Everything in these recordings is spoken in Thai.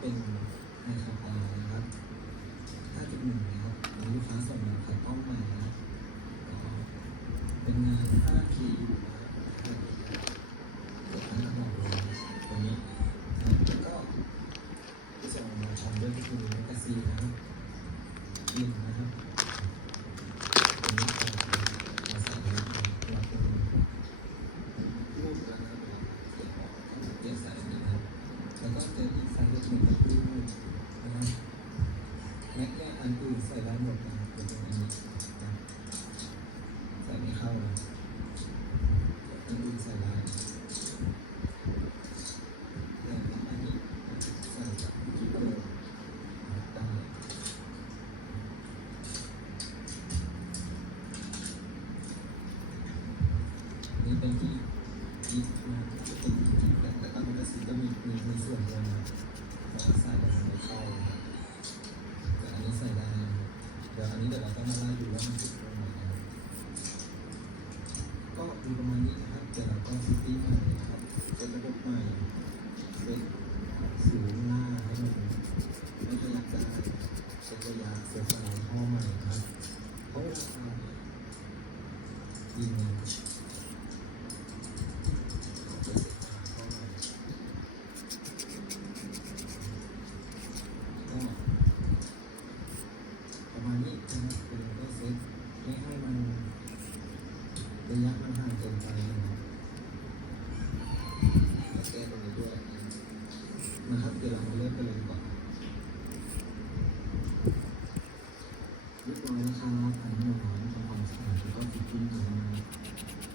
เป็นในคาปานะครับ5.1นะครับมีลูกค้าส่งมาขายป้อมใหม่นะเป็นงาน 5PU นะครับเกิดขึ้นบอกเลยตัวนี้นะแล้วก็ที่ส่งมาชมด้วยก็คือแมกกาซีนนะครับยินนะครับตัวนี้มาใส่ในเราเป็นรูปแล้วนะครับเขียนออกเขียนใส่นะครับแล้วก็เจออีกไซส์ก็จะเป็นแบบรูปนะครับแม็กเนี่ยอันอื่นใส่ได้หมดนะครับเป็นตัวนี้นะใส่ไม่เข้านะอันอื่นใส่ได้แต่อันนี้ใส่กับกิ๊บเลยได้นี่เป็นที่กิ๊บนะเป็นที่กิ๊บแต่ก็มันก็สีก็มีส่วนด้วยนะเพราะว่าใส่แล้วมันไม่เข้าแต่อันนี้ใส่ได้เดี๋ยวอันนี้เดี๋ยวเราต้องมาไล่ดูว่ามันติดตรงไหนนะก็มีประมาณนี้นะครับเดี๋ยวเราก็ซิตี้ใหม่นะครับเป็นระบบใหม่เป็นสูงหน้าให้มันไม่ขยับได้เช็คระยะเสียสายห้อใหม่นะครับเพราะราคาดีเงินก็ประมาณนี้นะครับเดี๋ยวเราก็เซ็ตให้มันระยะมันห่างเกินไปนะครับแก้ตรงนี้ด้วยนะครับเดี๋ยวเรามาเริ่มกันเลยดีกว่าเรียบร้อยนะครับอันนี้เราทำความสะอาดแล้วก็ฟิตติ้งกันแล้วนะ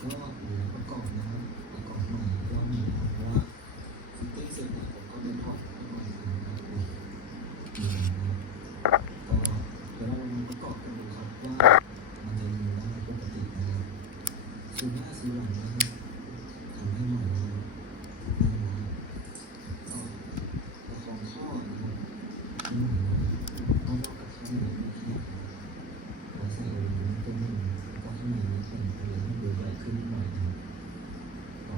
ก็เหลือประกอบนะครับประกอบใหม่รอบนี้เพราะว่าฟิตติ้งเสร็จเนี่ยผมก็ไปถอดให้ใหม่นะครับนี่นะครับก็เดี๋ยวเรามาประกอบกันดูครับว่ามันจะมีได้ปกตินะครับซูมหน้าซูมหลังนะครับทำให้ใหม่นะครับก็ประคองข้อนะครับให้ใหม่นะครับต้องวอกกับข้างในไม่ขยับเราใส่ลงนี้ตัวหนึ่งแล้วก็ข้างในนี้เป็นอะไรที่ดูใหญ่ขึ้นหน่อยนะครับก็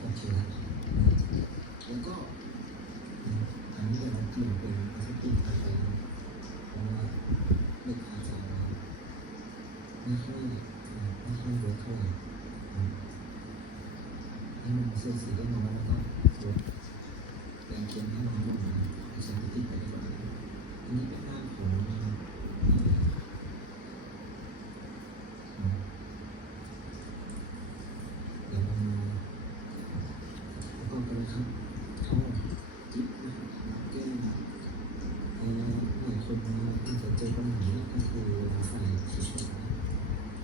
โอเคแล้วก็อันนี้เดี๋ยวเราเปลี่ยนเป็นพลาสติกไปนะเพราะว่าเหล็กอาจจะไม่ค่อยเวิร์กเท่าไหร่ให้มันเสียดสีได้น้อยแล้วก็ลดแรงเคียงให้น้อยลงนะใช้พลาสติกไปดีกว่าอันนี้เป็นงานของนะครับเดี๋ยวเรามาประกอบกันเลยครับท่อจิ๊บนะครับล็อกเก็ตนะหลายคนนะอาจจะเจอปัญหานี้ก็คือเวลาใส่ชุดนะ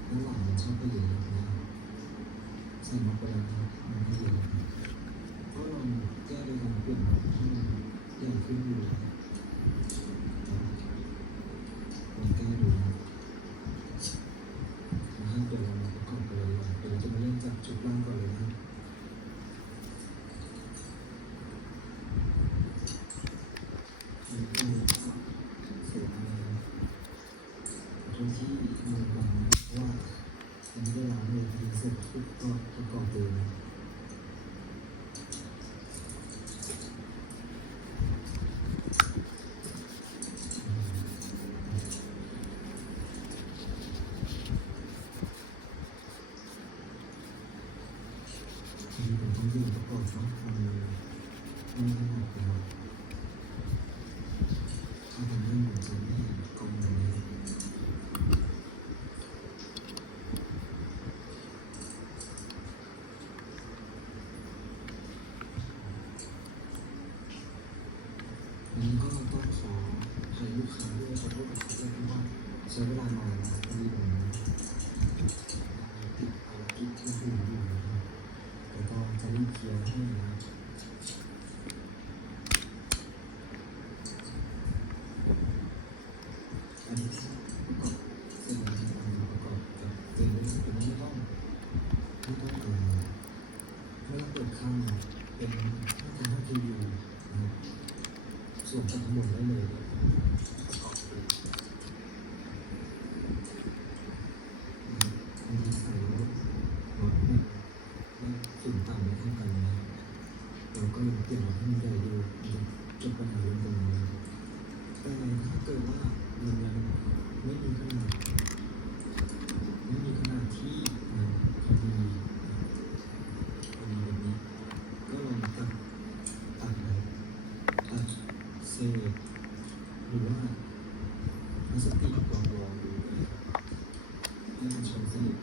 ด้านหลังมันชอบไปเหยียบนะใส่มาไปแล้วนะครับมันไม่เหยียบก็ลองแก้โดยการเปลี่ยนให้มันใหญ่ขึ้นดูนะครับลองแก้ดูนะนะครับเดี๋ยวเรามาประกอบกันเลยเดี๋ยวเราจะมาเริ่มจากชุดล่างก่อนเลยนะสวยนะครับพื้นที่มันบางว่ามันไม่ได้ล้างเลยทีเสร็จปุ๊บก็ประกอบเลยนะทีนี้ผมต้องยืนประกอบเนาะมันไม่ถนัดนะครับถ้าผมเล่นผมจะไม่เห็นกล้องแบบนี้อันนี้ก็ต้องขอให้ลูกค้าด้วยขอโทษนะครับเพราะว่าใช้เวลานานนะพอดีผมติดภารกิจที่อื่นอยู่นะครับแล้วก็จะรีบเคลียร์ให้นะครับอันนี้ประกอบเสร็จแล้วนะครับประกอบกับเป็นไม่ต้องเปิดข้างเป็น5.5 TU นะครับส่วนจากทั้งหมดได้เลยประกอบเลยอันนี้ใส่รถเนี่ยและสูงต่ำไม่เท่ากันนะเราก็เลยเปลี่ยนให้มันใหญ่ดู จบปัญหาตรงนี้แต่ถ้าเกิดว่ามันยังไม่มีขนาดที่พอดีแบบนี้ก็ลองตัดเศษหรือว่าพลาสติกลองดูให้มันชนสนิท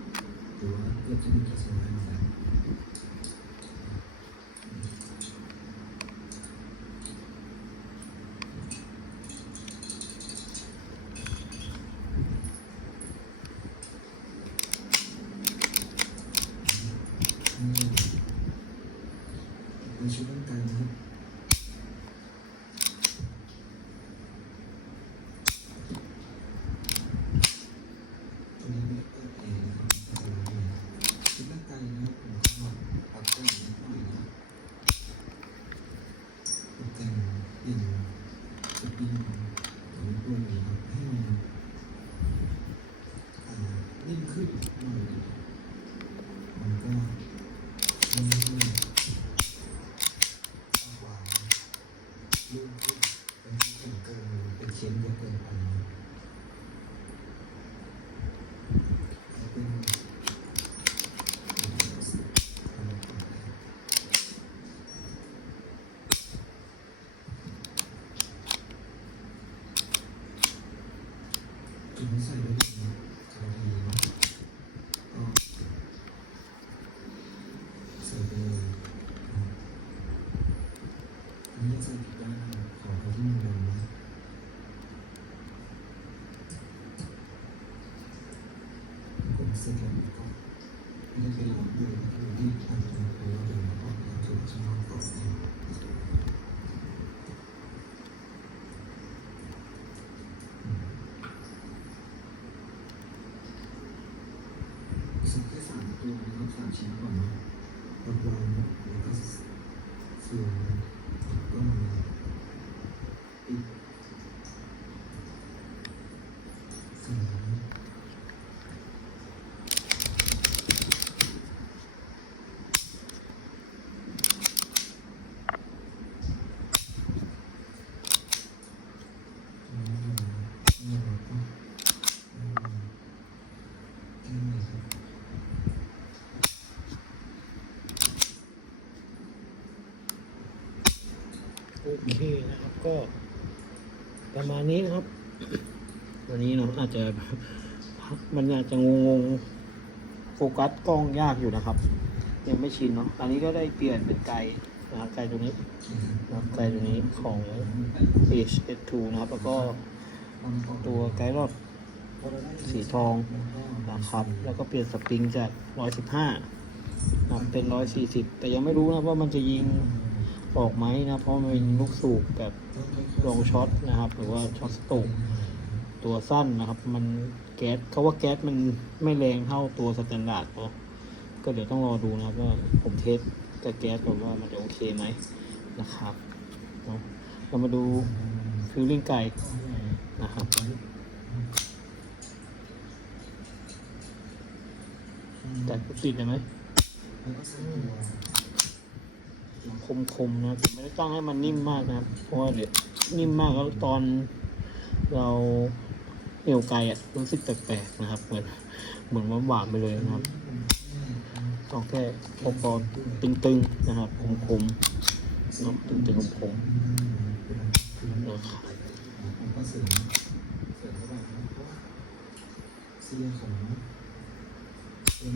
หรือว่าเกือบจะมีกระสุนได้เหมือนกันในชุดร่างกายนะครับตัวนี้ไม่เปิดเองนะครับชุดร่างกายนะครับผมก็ปักแต่งนิดหน่อยนะปักแต่งเปลี่ยนสปริงของตัวนี้ครับให้มันนิ่มขึ้นหน่อยมันก็ไม่ยุ่งขึ้นเป็นแข็งเกินเป็นเข็มเยอะเกินไปเป็นจุดนี้ใส่ได้ดีนะใส่ดีนะก็ใส่ไปเลยอันนี้ใส่ผิดด้านนะครับขอเขาที่มันดำนะผมเสร็จแล้วก็ไม่ได้ไปหลับเลยอยู่ที่ทางตรงตัวเดินแล้วก็ถูกช่องต่อเองซื้อแค่3 ตัวนะครับ3 ชิ้นก่อนนะวางแล้วก็เสื่อมก็มาปิดเสื่อมโอเคนะครับก็ประมาณนี้นะครับวันนี้เนาะอาจจะมันอาจจะงงโฟกัสกล้องยากอยู่นะครับยังไม่ชินเนาะอันนี้ก็ได้เปลี่ยนเป็นไกด์นะครับไกด์ตัวนี้นะครับไกด์ตัวนี้ของ HS2 นะครับแล้วก็ตัวไกด์รอบสีทองนะครับแล้วก็เปลี่ยนสปริงจาก115นะครับเป็น140แต่ยังไม่รู้นะว่ามันจะยิงออกไหมนะเพราะมันเป็นลูกสูบแบบลงช็อตนะครับหรือว่าช็อตสโตกตัวสั้นนะครับมันแก๊สเขาว่าแก๊สมันไม่แรงเท่าตัวสแตนดาร์ดเนาะก็เดี๋ยวต้องรอดูนะครับว่าผมเทสกับแก๊สแบบว่ามันจะโอเคไหมนะครับเนาะเรามาดูฟิลลิ่งไก่นะครับแต่ติดได้ไหมคมๆนะผมไม่ได้ตั้งให้มันนิ่มมากนะครับเพราะว่าเดี๋ยวนิ่มมากแล้วตอนเราเอวไกลรู้สึกแปลกๆนะครับเหมือนว่าหวานไปเลยนะครับต้องแค่พอตึงๆนะครับคมๆเนาะตึงๆคมๆนะครับ ก็เสริมเข้าไปนะเพราะว่าเสียของเป็น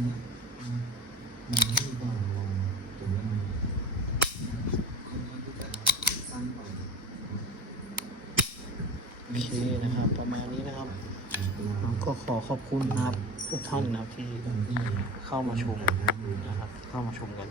มันไม่มีความมองตรงนี้มันค่อนข้างที่จะสั้นไป โอเคนะครับประมาณนี้นะครับก็ขอขอบคุณนะครับทุกท่านนะครับที่เข้ามาชมนะครับเข้ามาชมกัน